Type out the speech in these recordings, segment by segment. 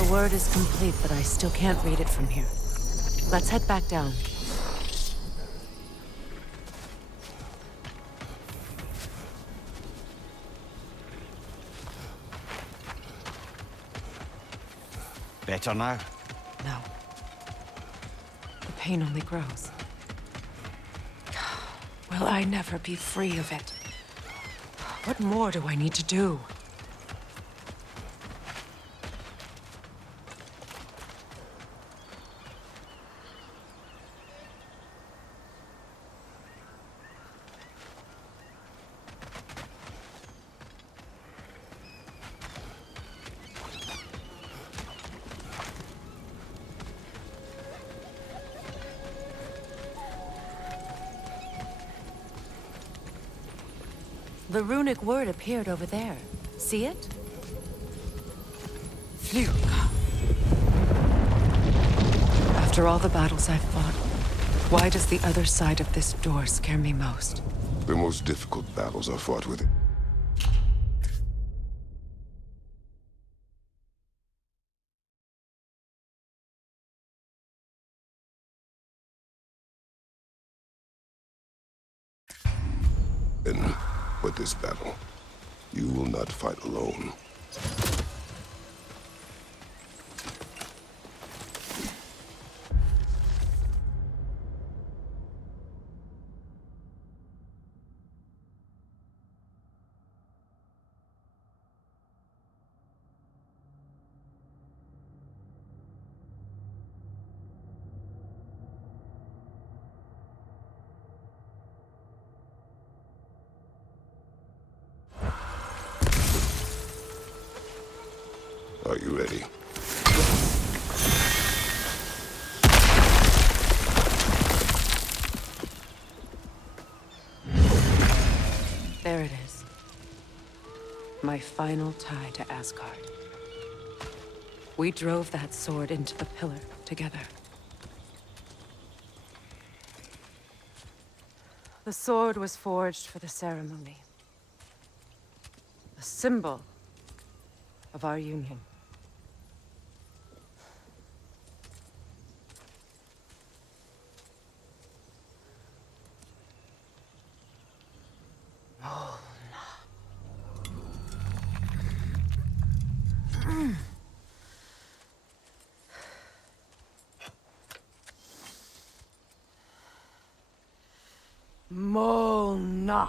The word is complete, but I still can't read it from here. Let's head back down. Better now? No. The pain only grows. Will I never be free of it? What more do I need to do? The runic word appeared over there. See it? Phew. After all the battles I've fought, why does the other side of this door scare me most? The most difficult battles are fought with it. But this battle, you will not fight alone. Are you ready? There it is. My final tie to Asgard. We drove that sword into the pillar together. The sword was forged for the ceremony. A symbol of our union. Mona.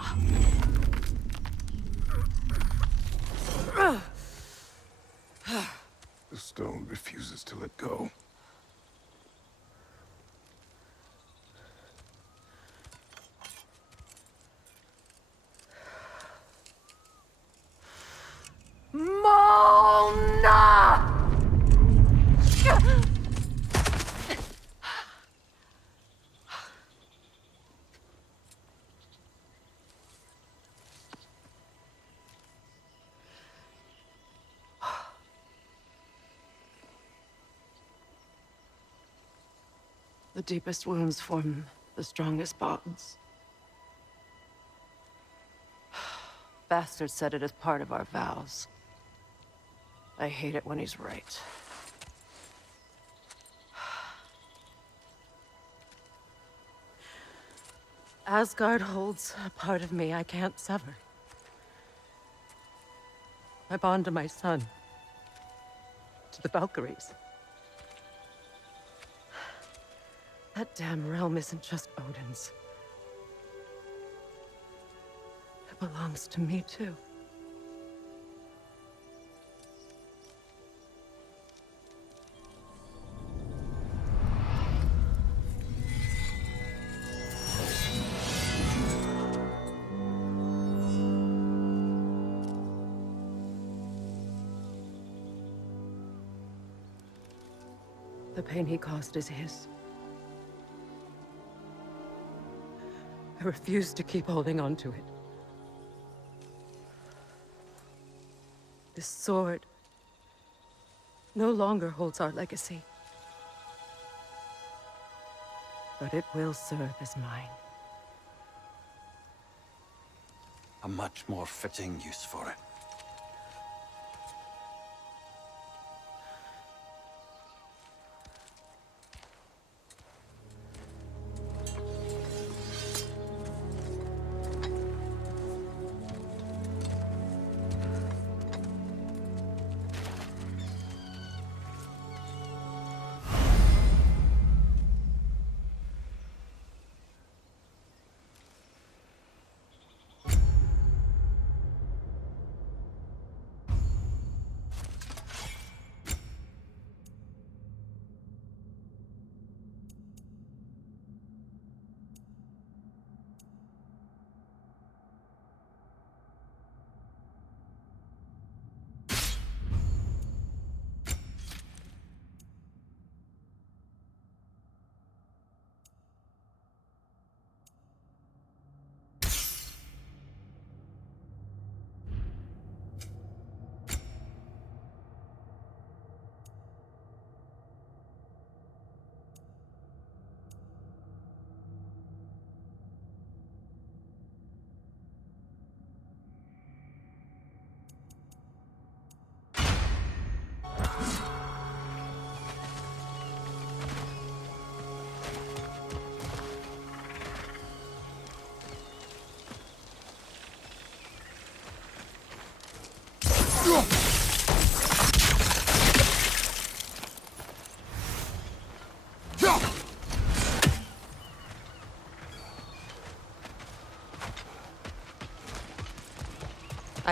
The stone refuses to let go. Mona! The deepest wounds form the strongest bonds. Bastard said it as part of our vows. I hate it when he's right. Asgard holds a part of me I can't sever. I bond to my son. To the Valkyries. That damn realm isn't just Odin's. It belongs to me, too. The pain he caused is his. I refuse to keep holding on to it. This sword no longer holds our legacy. But it will serve as mine. A much more fitting use for it.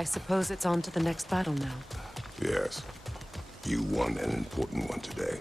I suppose it's on to the next battle now. Yes. You won an important one today.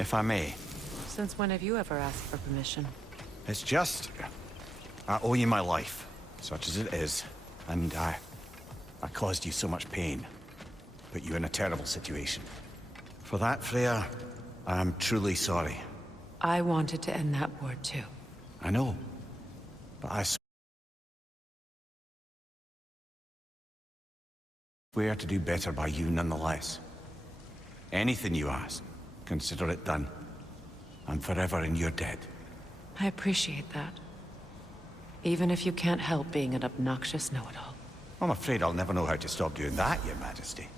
If I may. Since when have you ever asked for permission? It's just... I owe you my life, such as it is. And I caused you so much pain. Put you in a terrible situation. For that, Freya, I am truly sorry. I wanted to end that war too. I know. But I swear to do better by you nonetheless. Anything you ask, consider it done. I'm forever in your debt. I appreciate that. Even if you can't help being an obnoxious know-it-all. I'm afraid I'll never know how to stop doing that, Your Majesty.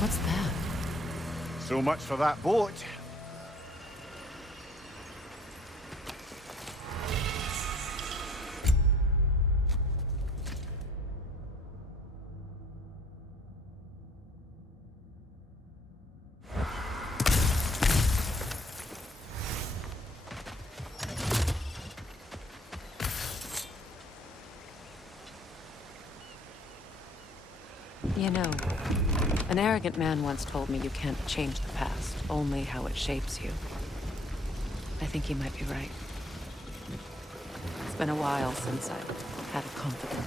What's that? So much for that boat. You know, an arrogant man once told me you can't change the past, only how it shapes you. I think he might be right. It's been a while since I've had a confidant.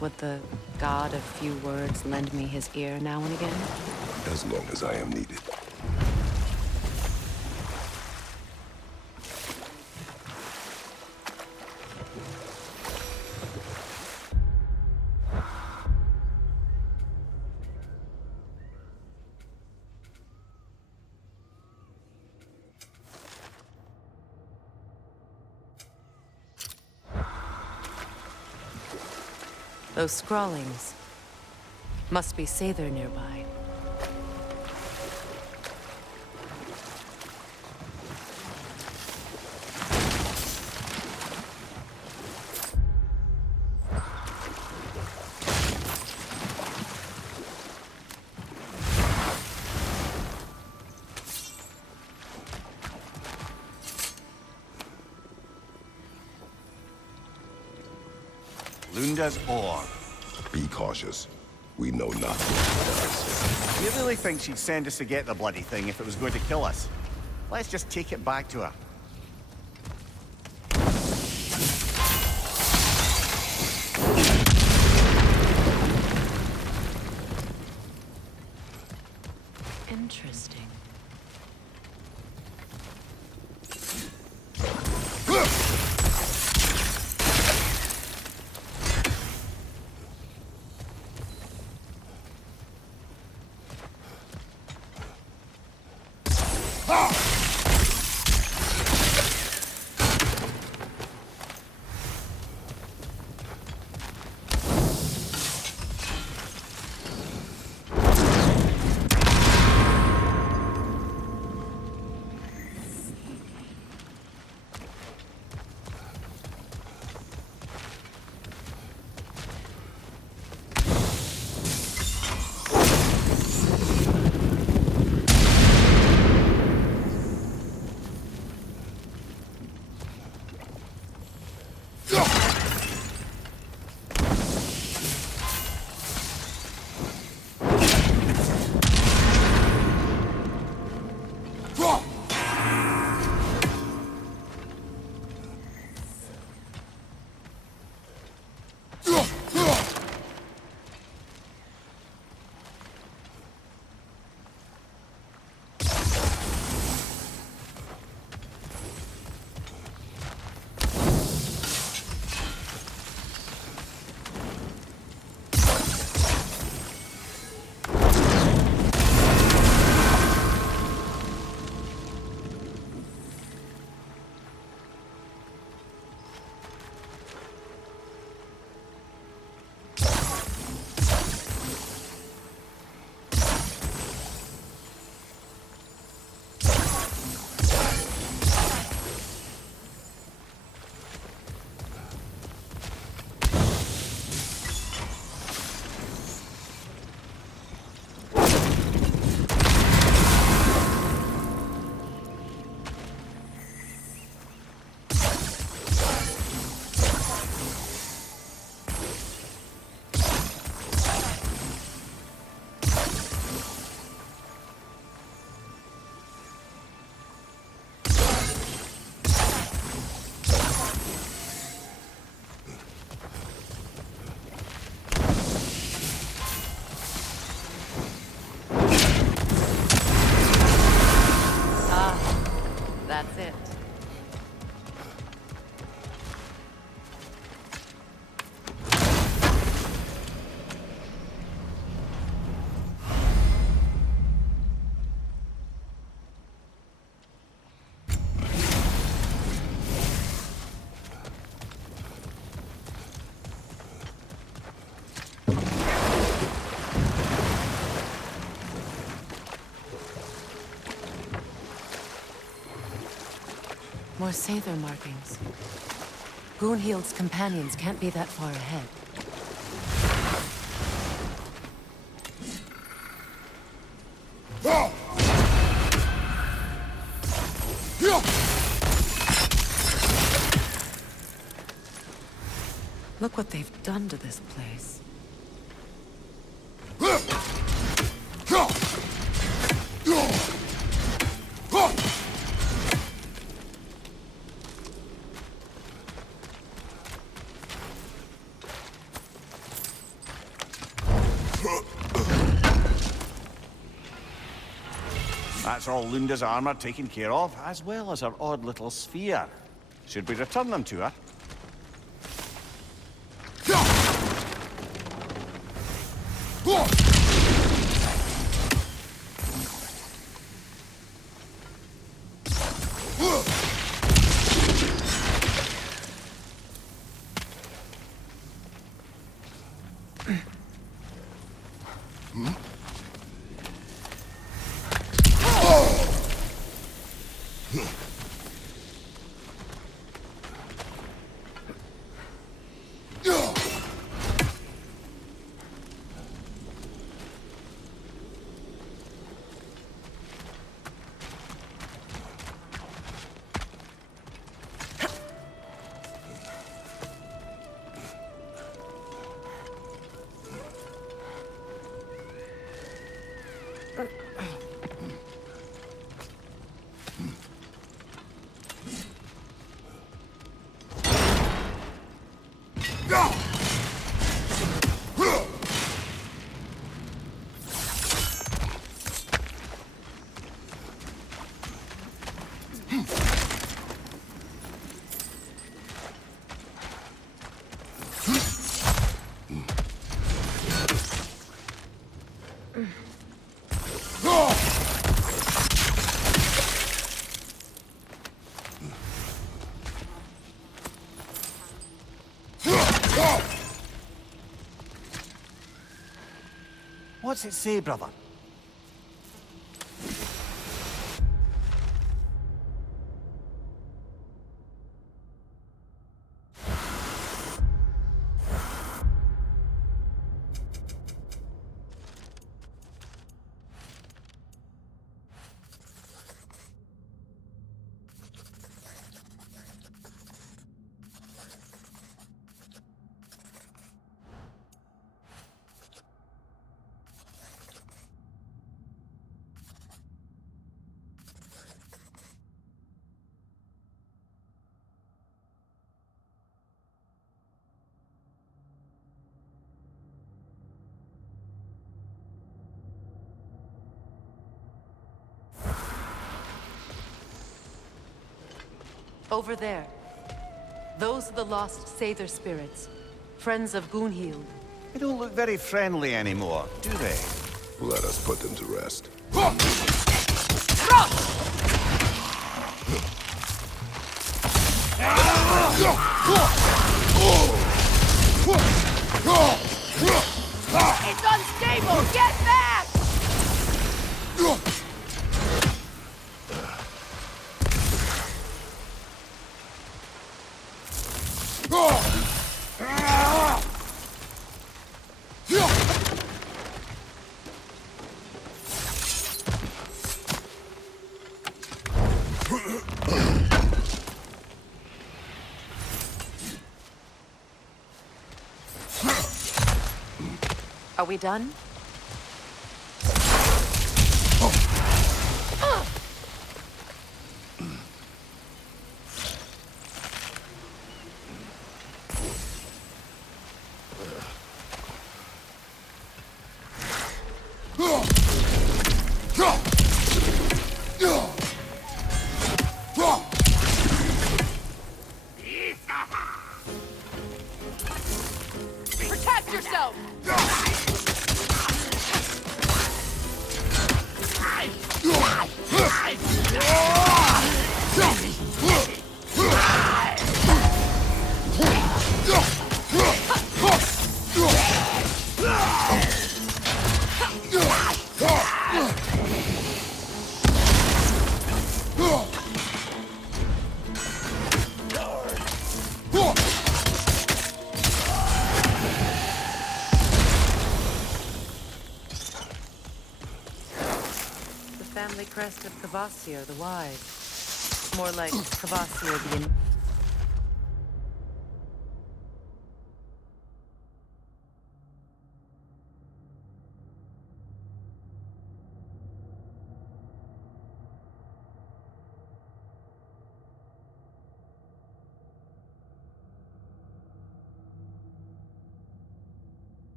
Would the god of few words lend me his ear now and again? As long as I am needed. Those scrawlings must be Sather nearby. Lunda's orb. Be cautious. We know not what Do you really think she'd send us to get the bloody thing if it was going to kill us? Let's just take it back to her. Interesting. More Sather markings. Gunhild's companions can't be that far ahead. Look what they've done to this place. That's all Lunda's armor taken care of, as well as her odd little sphere. Should we return them to her? What's it say, brother? Over there. Those are the lost Sather spirits. Friends of Gunhild. They don't look very friendly anymore, do they? Let us put them to rest. It's unstable! Get back! Are we done? Protect yourself! family crest of Kvasir the Wise. More like Kvasir the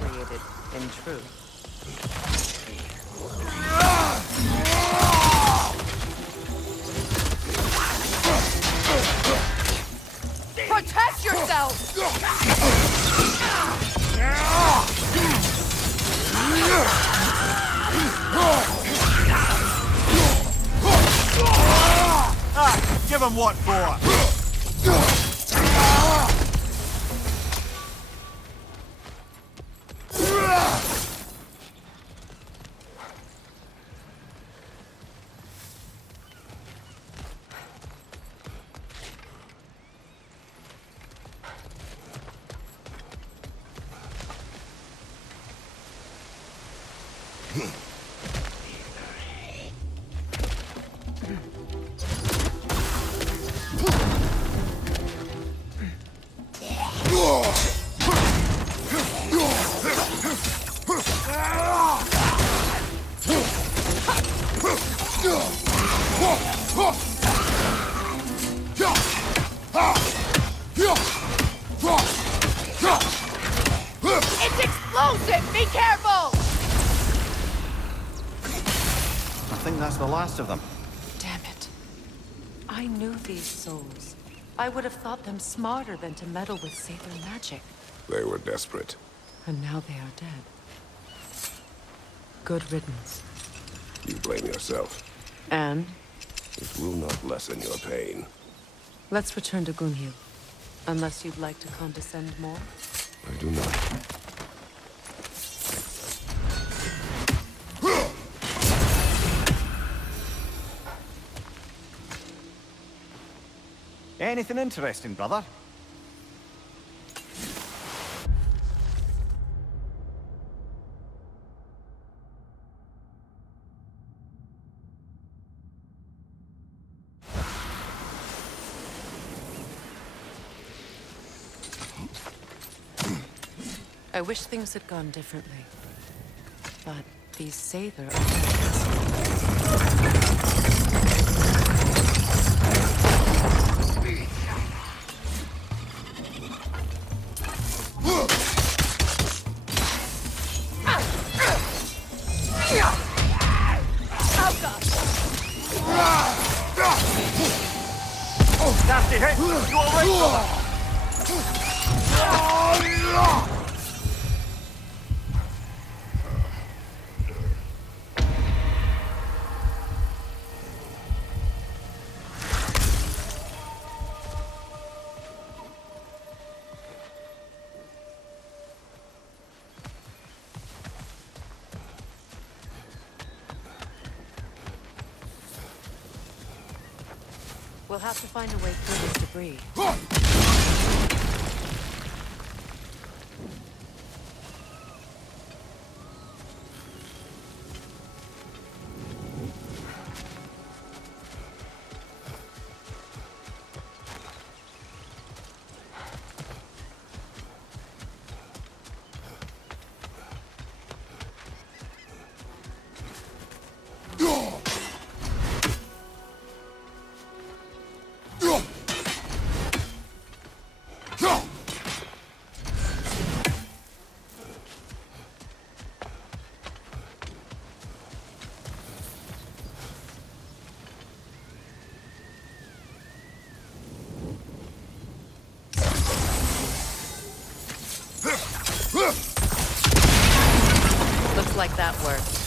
inebriated in truth. Protect yourself! Ah, give him what for! It's explosive! Be careful! I think that's the last of them. Damn it. I knew these souls. I would have thought them smarter than to meddle with Sather magic. They were desperate. And now they are dead. Good riddance. You blame yourself. And It will not lessen your pain. let's return to Gunhild. Unless you'd like to condescend more. I do not. Anything interesting, brother? I wish things had gone differently. But these Sather Nasty hit! You alright, brother? We'll have to find a way through this debris. Looks like that worked.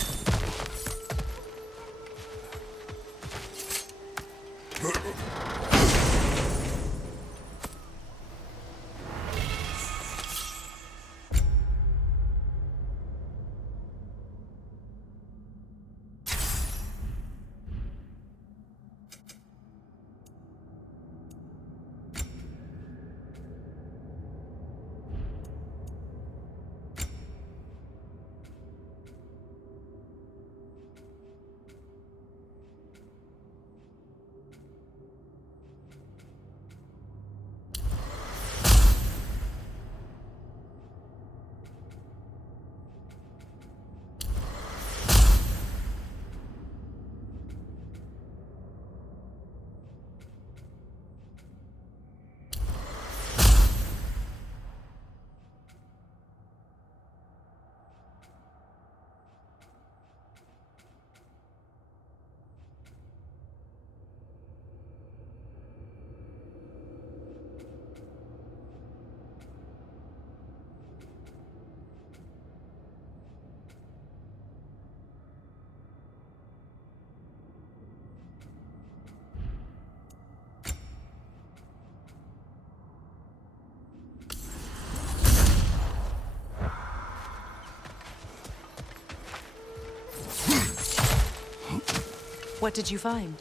What did you find?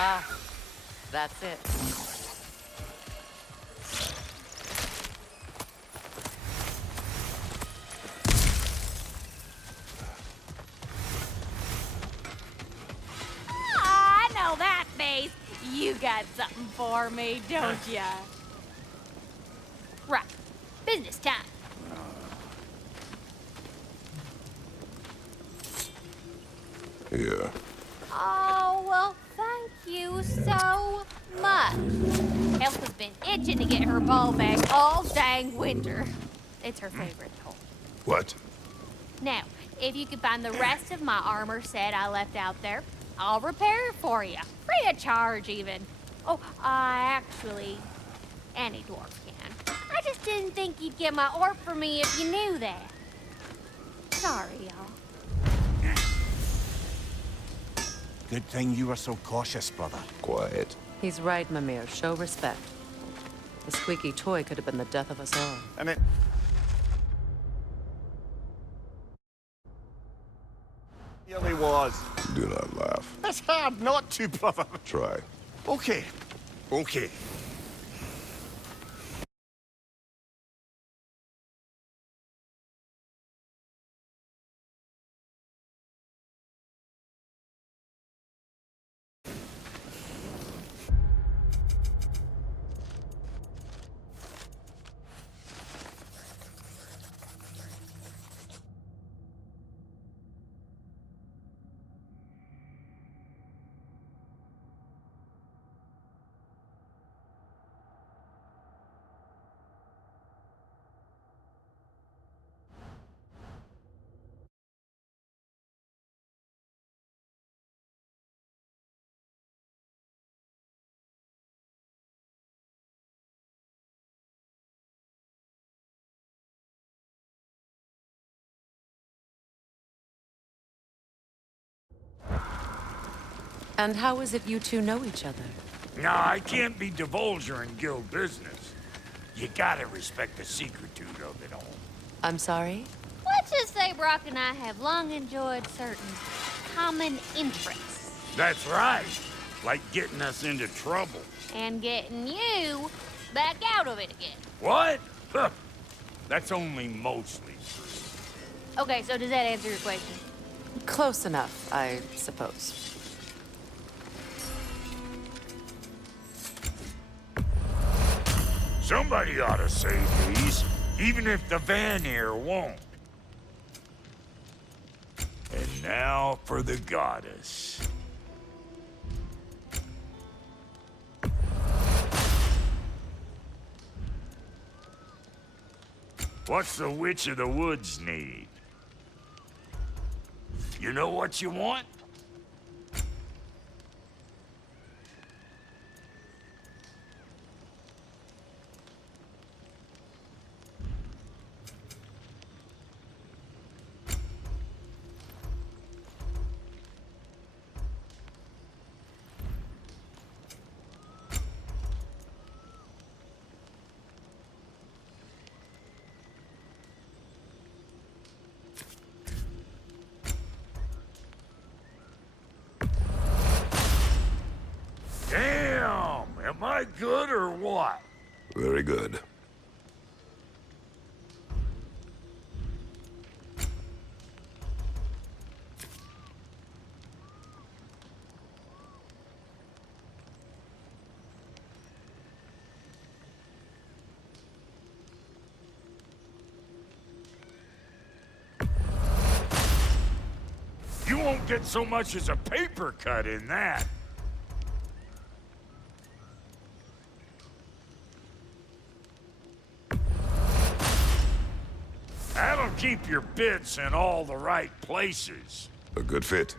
Ah, that's it. I know that face. You got something for me, don't ya? Right. Business time. Here. Oh, well, thank you so much. Elsa's been itching to get her ball back all dang winter. It's her favorite toy. What? Now, if you could find the rest of my armor set I left out there, I'll repair it for you. Free of charge, even. Oh, actually, any dwarf can. I just didn't think you'd get my orb for me if you knew that. Sorry, y'all. Good thing you were so cautious, brother. Quiet. He's right, Mimir. Show respect. The squeaky toy could have been the death of us all. And it... really was. Do not laugh. It's hard not to, brother. Try. Okay. Okay. And how is it you two know each other? No, I can't be divulger in guild business. You gotta respect the secretude of it all. I'm sorry? Let's just say Brock and I have long enjoyed certain common interests. That's right. Like getting us into trouble. And getting you back out of it again. What? Huh. That's only mostly true. Okay, so does that answer your question? Close enough, I suppose. Somebody ought to save these, even if the Vanir won't. And now for the goddess. What's the Witch of the Woods need? You know what you want? Damn! Am I good or what? Very good. You won't get so much as a paper cut in that. That'll keep your bits in all the right places. A good fit.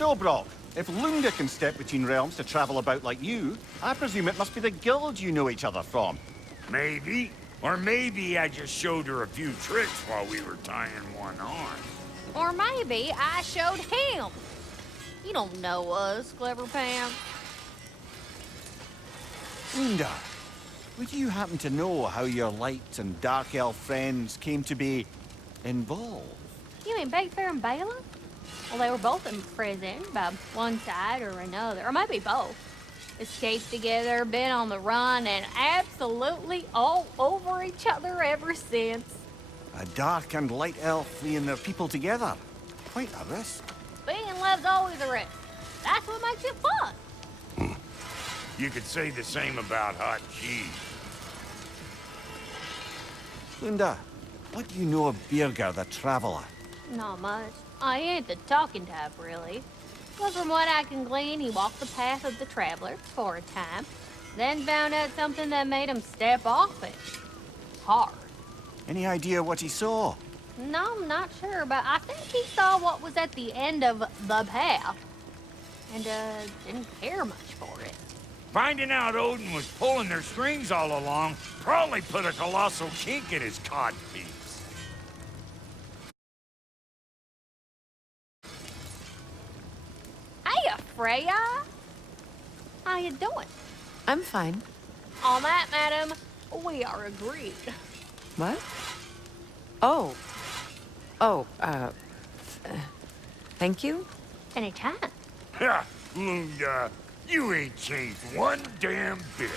So, Brock, if Lunda can step between realms to travel about like you, I presume it must be the guild you know each other from. Maybe. Or maybe I just showed her a few tricks while we were tying one on. Or maybe I showed him. You don't know us, Clever Pam. Lunda, would you happen to know how your light and dark elf friends came to be involved? You mean Big Fair and Bela? Well, they were both in prison by one side or another, or maybe both. Escaped together, been on the run, and absolutely all over each other ever since. A dark and light elf fleeing their people together. Quite a risk. Being in love's always a risk. That's what makes it fun. You could say the same about hot cheese. Lunda, what do you know of Birger the Traveler? Not much. I ain't the talking type, really. But from what I can glean, he walked the path of the traveler for a time, then found out something that made him step off it. Hard. Any idea what he saw? No, I'm not sure, but I think he saw what was at the end of the path. And, didn't care much for it. Finding out Odin was pulling their strings all along probably put a colossal kink in his codpiece. Hey, Freya! How you doing? I'm fine. On that, madam, we are agreed. What? Oh. Oh, thank you? Anytime. Ha! Lunda, you ain't changed one damn bit.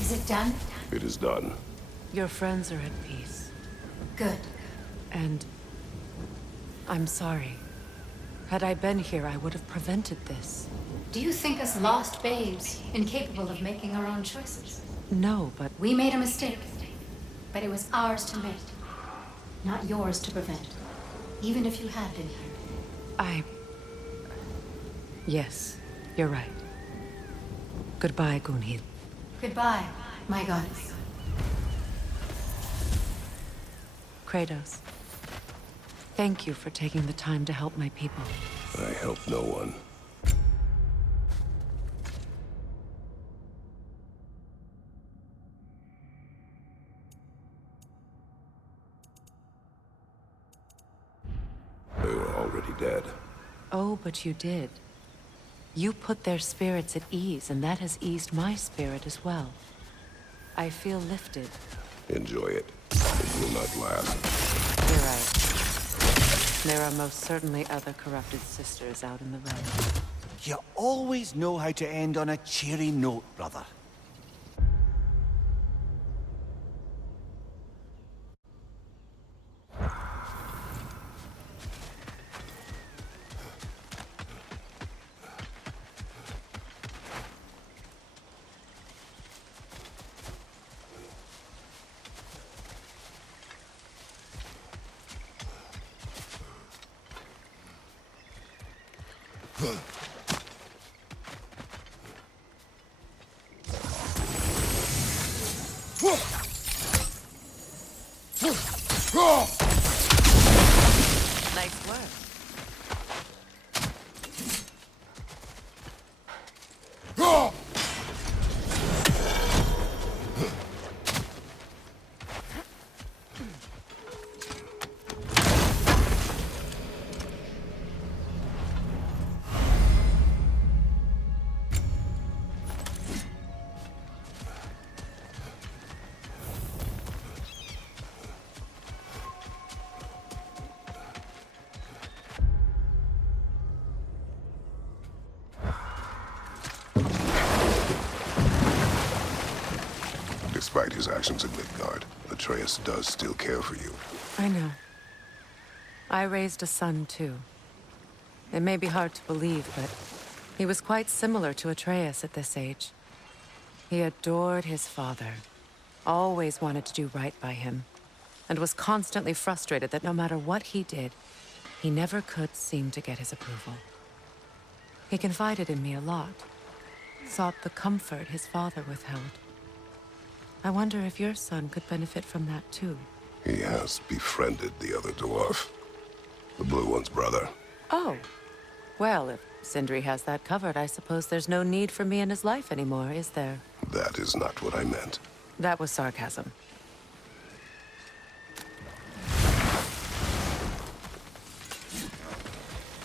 Is it done? It is done. Your friends are at peace. Good. And I'm sorry. Had I been here, I would have prevented this. Do you think us lost babes, incapable of making our own choices? No, but We made a mistake, but it was ours to make, not yours to prevent, even if you had been here. Yes, you're right. Goodbye, Gunhild. Goodbye, my goddess. Kratos. Thank you for taking the time to help my people. I help no one. They were already dead. Oh, but you did. You put their spirits at ease, and that has eased my spirit as well. I feel lifted. Enjoy it. It will not last. You're right. There are most certainly other corrupted sisters out in the realm. You always know how to end on a cheery note, brother. Nice work. Despite his actions in Midgard, Atreus does still care for you. I know. I raised a son, too. It may be hard to believe, but he was quite similar to Atreus at this age. He adored his father, always wanted to do right by him, and was constantly frustrated that no matter what he did, he never could seem to get his approval. He confided in me a lot, sought the comfort his father withheld. I wonder if your son could benefit from that too. He has befriended the other dwarf. The Blue One's brother. Oh. Well, if Sindri has that covered, I suppose there's no need for me in his life anymore, is there? That is not what I meant. That was sarcasm.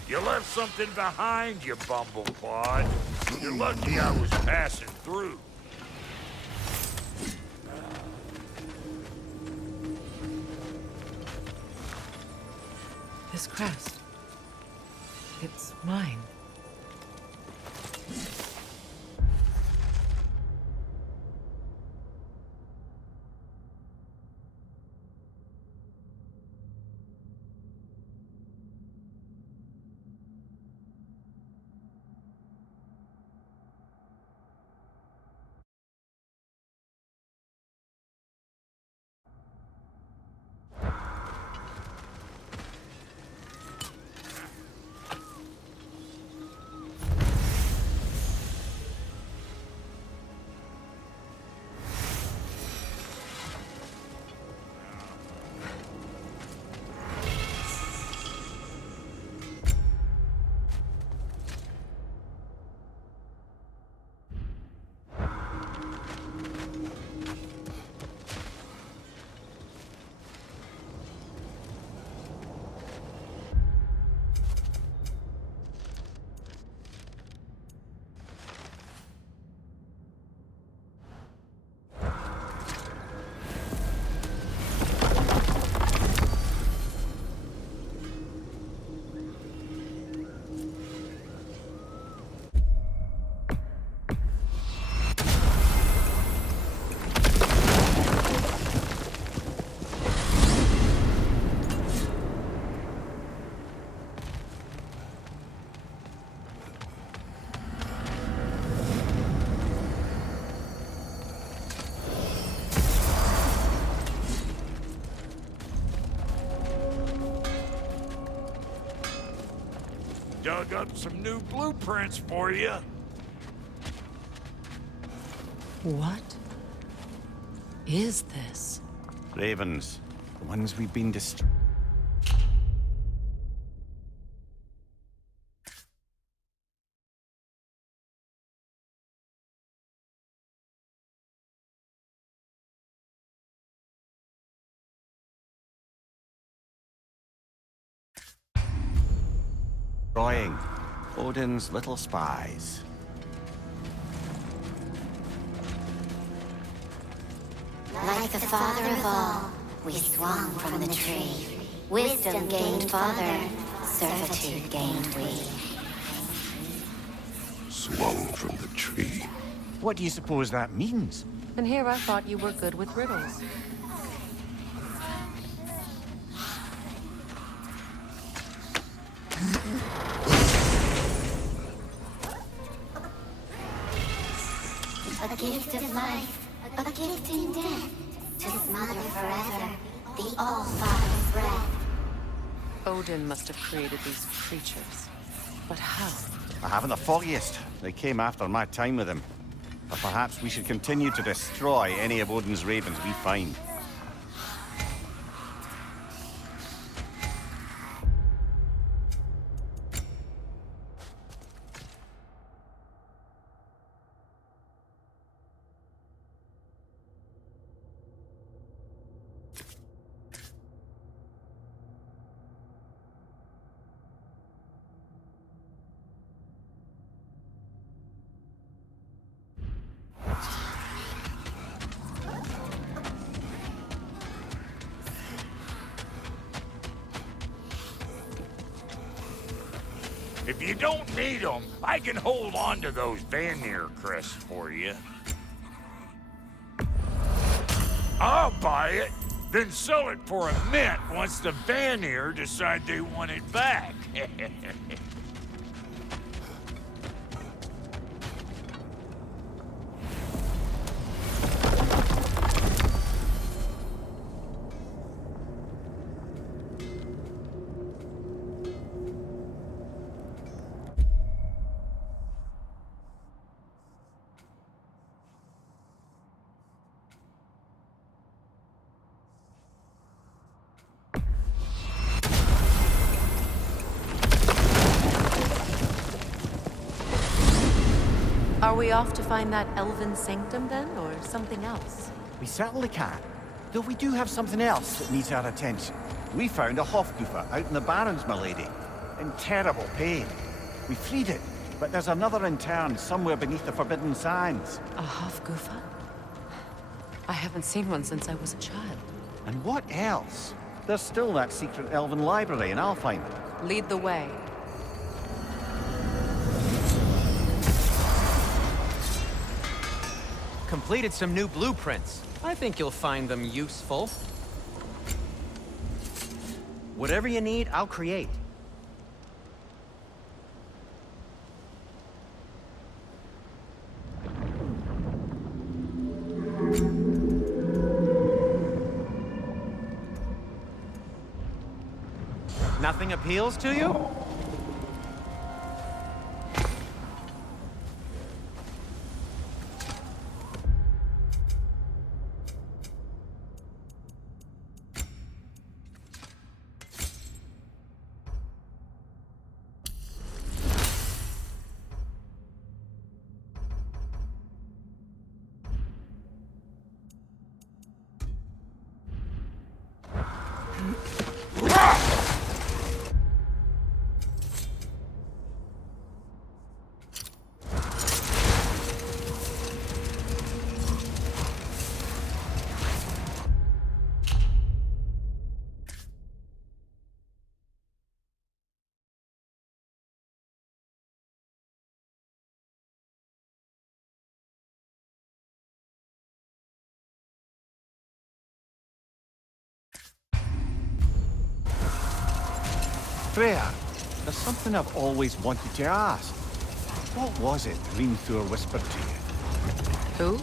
You left something behind, you bumbleclod. You're lucky I was passing through. This crest. It's mine. Dug up some new blueprints for you. What is this? Ravens. The ones we've been destroying. Odin's little spies. Like the father of all, we swung from the tree. Wisdom gained father, servitude gained we. Swung from the tree. What do you suppose that means? And here I thought you were good with riddles. A gift of life, a gift in death, to smother forever the All-Father's breath. Odin must have created these creatures. But how? I haven't the foggiest. They came after my time with him. But perhaps we should continue to destroy any of Odin's ravens we find. If you don't need them, I can hold on to those Vanir crests for you. I'll buy it, then sell it for a mint once the Vanir decide they want it back. Are we off to find that elven sanctum then, or something else? We certainly can. Though we do have something else that needs our attention. We found a Hofgufer out in the Barrens, my lady. In terrible pain. We freed it, but there's another intern somewhere beneath the Forbidden Sands. A Hofgufer? I haven't seen one since I was a child. And what else? There's still that secret elven library, and I'll find it. Lead the way. Completed some new blueprints. I think you'll find them useful. Whatever you need, I'll create. Nothing appeals to you? Freya, there's something I've always wanted to ask. What was it Hrimthur whispered to you? Who?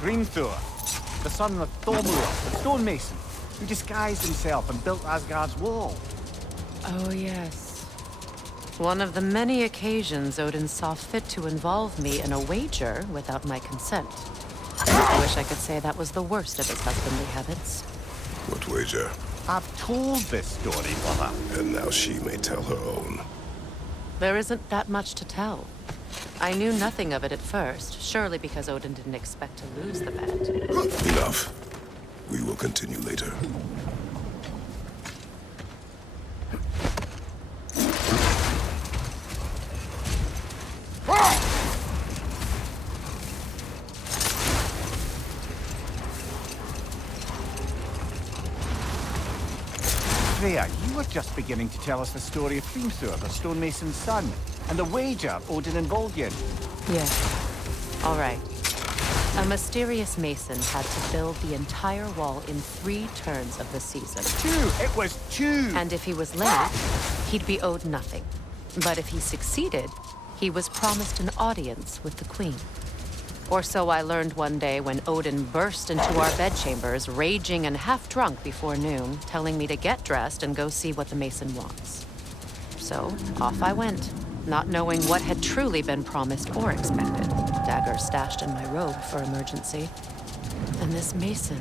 Hrimthur, the son of Thormur, the stonemason, who disguised himself and built Asgard's wall. Oh, yes. One of the many occasions Odin saw fit to involve me in a wager without my consent. I wish I could say that was the worst of his husbandly habits. What wager? I've told this story, Mother. And now she may tell her own. There isn't that much to tell. I knew nothing of it at first, surely because Odin didn't expect to lose the bet. Enough. We will continue later. Freya, you were just beginning to tell us the story of Hrimthur, the stonemason's son, and the wager Odin involved you in. Yes. All right. A mysterious mason had to build the entire wall in 3 turns of the season. 2! It was 2! And if he was late, he'd be owed nothing. But if he succeeded, he was promised an audience with the queen. Or so I learned one day when Odin burst into our bedchambers, raging and half-drunk before noon, telling me to get dressed and go see what the mason wants. So, off I went, not knowing what had truly been promised or expected. Dagger stashed in my robe for emergency. And this mason,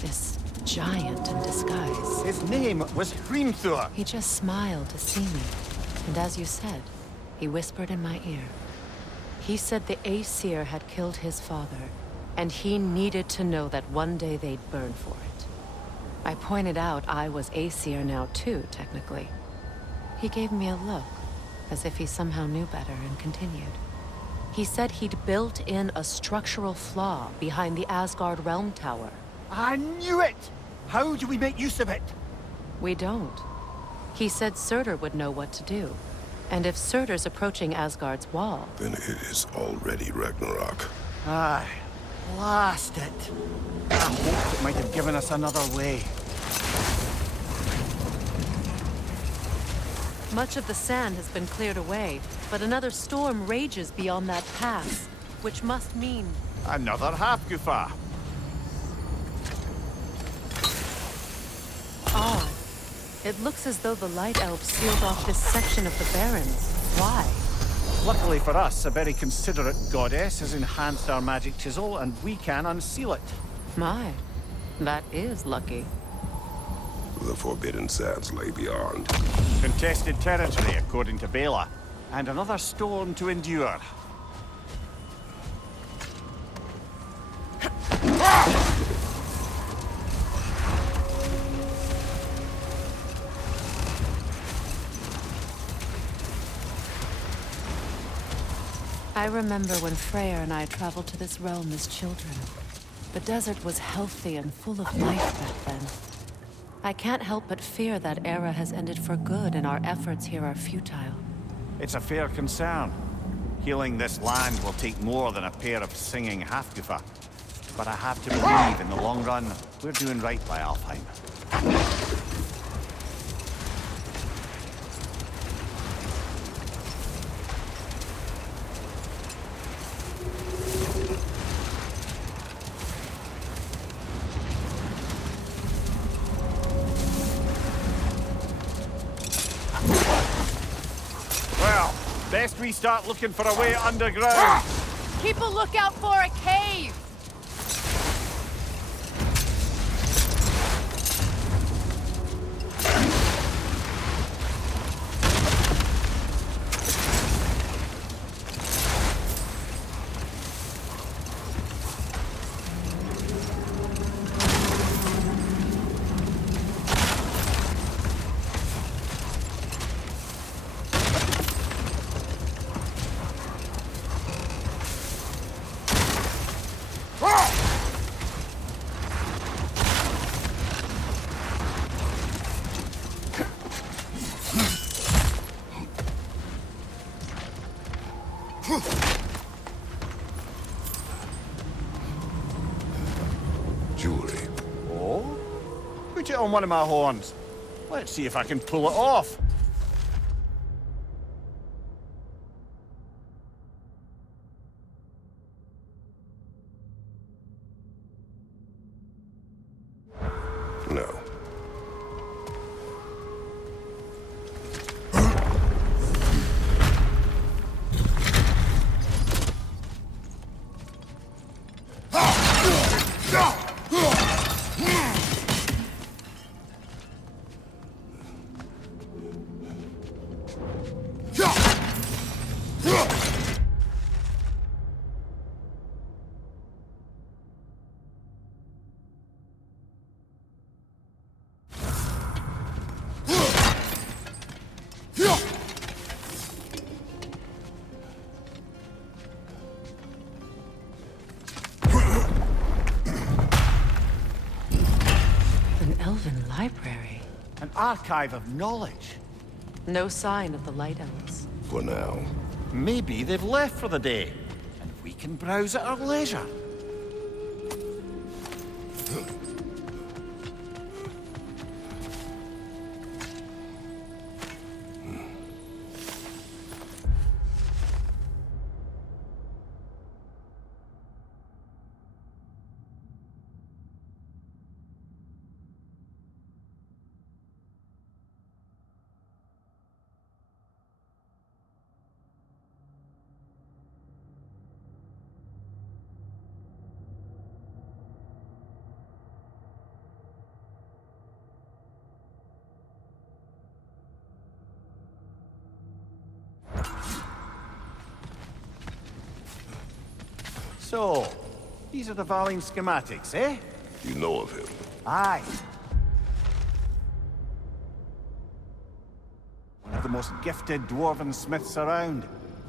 this giant in disguise. His name was Hrimthur. He just smiled to see me. And as you said, he whispered in my ear. He said the Aesir had killed his father, and he needed to know that one day they'd burn for it. I pointed out I was Aesir now too, technically. He gave me a look, as if he somehow knew better, and continued. He said he'd built in a structural flaw behind the Asgard Realm Tower. I knew it! How do we make use of it? We don't. He said Surtur would know what to do. And if Surtur's approaching Asgard's wall... Then it is already Ragnarok. Aye. Blast it! I hoped it might have given us another way. Much of the sand has been cleared away, but another storm rages beyond that pass, which must mean... Another half-goofa. odd. It looks as though the Light Elves sealed off this section of the Barrens. Why? Luckily for us, a very considerate goddess has enhanced our magic chisel, and we can unseal it. My, that is lucky. The Forbidden Sands lay beyond. Contested territory, according to Bela, and another storm to endure. I remember when Freyr and I traveled to this realm as children. The desert was healthy and full of life back then. I can't help but fear that era has ended for good and our efforts here are futile. It's a fair concern. Healing this land will take more than a pair of singing half-goofa. But I have to believe, in the long run, we're doing right by Alfheim. Well, best we start looking for a way underground. Keep a lookout for a cave! Jewelry. Oh? Put it on one of my horns. Let's see if I can pull it off. No. An elven library. An archive of knowledge. No sign of the Light Elves. For now. Maybe they've left for the day, and we can browse at our leisure. So, these are the Valine schematics, eh? You know of him. Aye. One of the most gifted dwarven smiths around.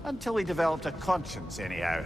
Until he developed a conscience, anyhow.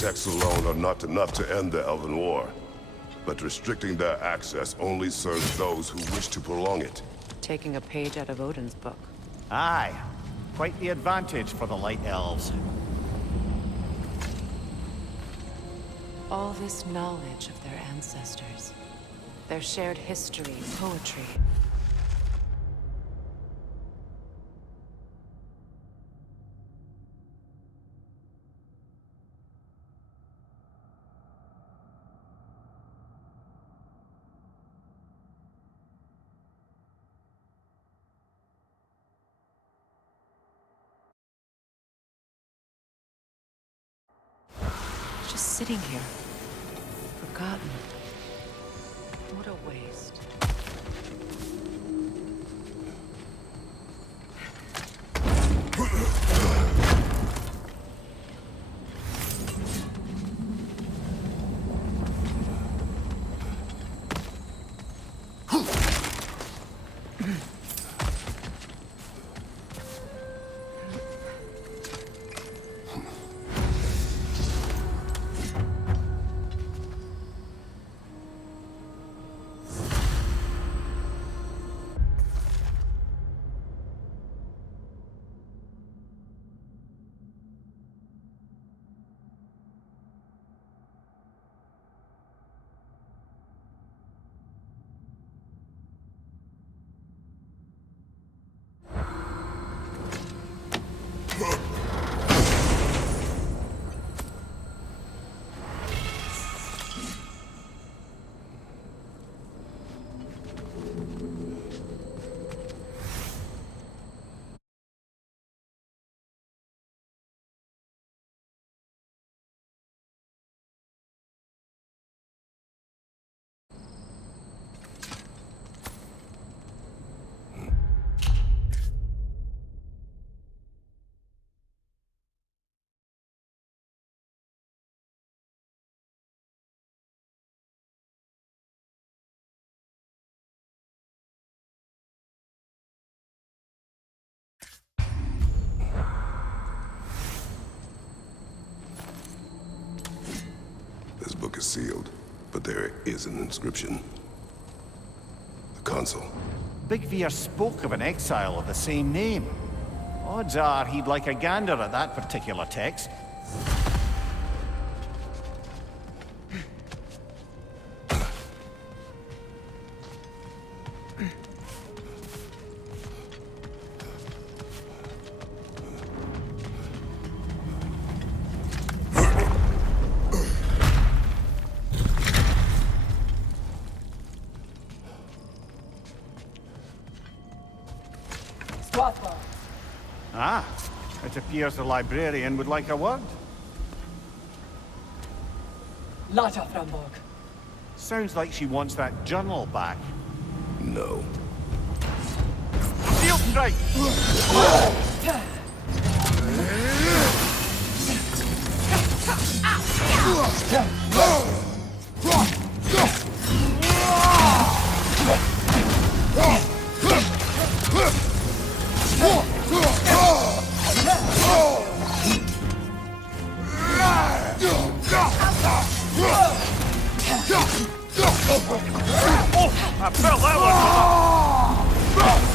texts alone are not enough to end the Elven War. But restricting their access only serves those who wish to prolong it. Taking a page out of Odin's book. Aye. Quite the advantage for the Light Elves. All this knowledge of their ancestors. Their shared history, poetry. Just sitting here. Forgotten. What a waste. This book is sealed, but there is an inscription. The console. Big Veer spoke of an exile of the same name. Odds are he'd like a gander at that particular text. Ah, it appears the librarian would like a word. Lata Framborg. Sounds like she wants that journal back. No. Shield strike! Oh, I felt that one!